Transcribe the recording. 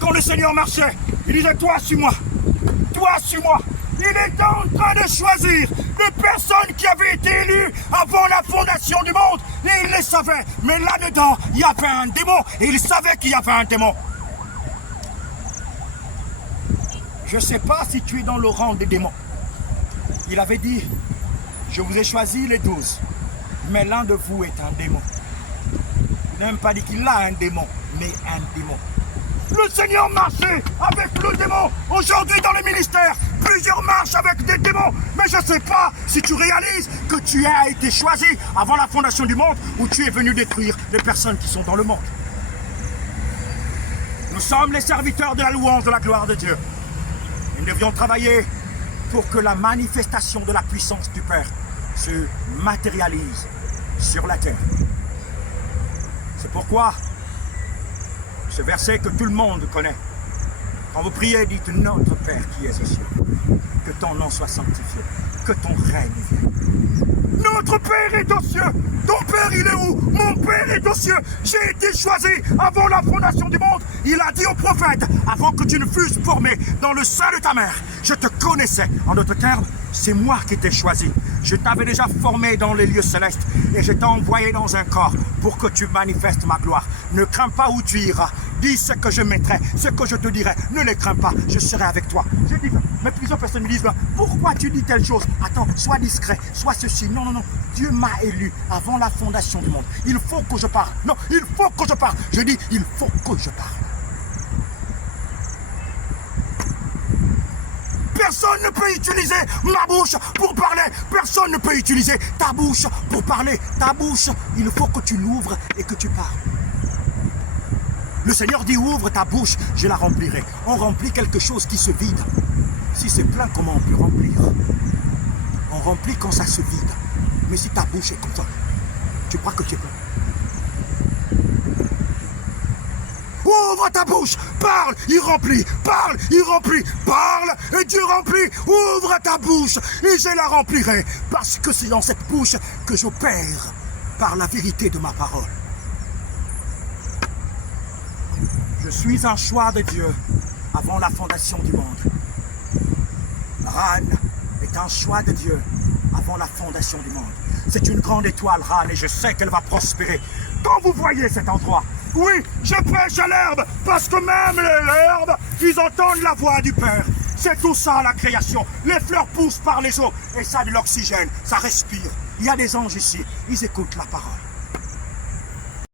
quand le Seigneur marchait, il disait, toi, suis-moi. Toi, suis-moi. Il était en train de choisir les personnes qui avaient été élues avant la fondation du monde. Et il les savait. Mais là-dedans, il y avait un démon. Et il savait qu'il y avait un démon. Je ne sais pas si tu es dans le rang des démons. Il avait dit, je vous ai choisi les 12. Mais l'un de vous est un démon. Il n'a même pas dit qu'il a un démon, mais un démon. Le Seigneur marchait avec le démon. Aujourd'hui dans le ministère, plusieurs marchent avec des démons. Mais je ne sais pas si tu réalises que tu as été choisi avant la fondation du monde ou tu es venu détruire les personnes qui sont dans le monde. Nous sommes les serviteurs de la louange de la gloire de Dieu. Et nous devions travailler pour que la manifestation de la puissance du Père se matérialise sur la terre. C'est pourquoi ce verset que tout le monde connaît. Quand vous priez, dites notre Père qui es aux cieux, que ton nom soit sanctifié, que ton règne vienne. Notre Père est aux cieux. Ton Père, il est où? Mon Père est aux cieux. J'ai été choisi avant la fondation du monde. Il a dit au prophète, avant que tu ne fusses formé dans le sein de ta mère, je te connaissais. En d'autres termes, c'est moi qui t'ai choisi. Je t'avais déjà formé dans les lieux célestes et je t'ai envoyé dans un corps pour que tu manifestes ma gloire. Ne crains pas où tu iras. Dis ce que je mettrai, ce que je te dirai. Ne les crains pas, je serai avec toi. Je dis, mais plusieurs personnes me disent, pourquoi tu dis telle chose? Attends, sois discret, sois ceci. Non, non, non. Dieu m'a élu avant la fondation du monde. Il faut que je parle. Non, il faut que je parle. Je dis, il faut que je parle. Personne ne peut utiliser ma bouche pour parler. Personne ne peut utiliser ta bouche pour parler. Ta bouche, il faut que tu l'ouvres et que tu parles. Le Seigneur dit, ouvre ta bouche, je la remplirai. On remplit quelque chose qui se vide. Si c'est plein, comment on peut remplir? On remplit quand ça se vide. Mais si ta bouche est comme ça, tu crois que tu es plein? Ouvre ta bouche, parle, il remplit, parle, il remplit, parle, et Dieu remplit. Ouvre ta bouche, et je la remplirai, parce que c'est dans cette bouche que j'opère par la vérité de ma parole. Je suis un choix de Dieu avant la fondation du monde. Ran est un choix de Dieu avant la fondation du monde. C'est une grande étoile, Ran, et je sais qu'elle va prospérer. Quand vous voyez cet endroit, oui, je prêche à l'herbe, parce que même l'herbe, ils entendent la voix du Père. C'est tout ça la création. Les fleurs poussent par les eaux, et ça a de l'oxygène, ça respire. Il y a des anges ici, ils écoutent la parole.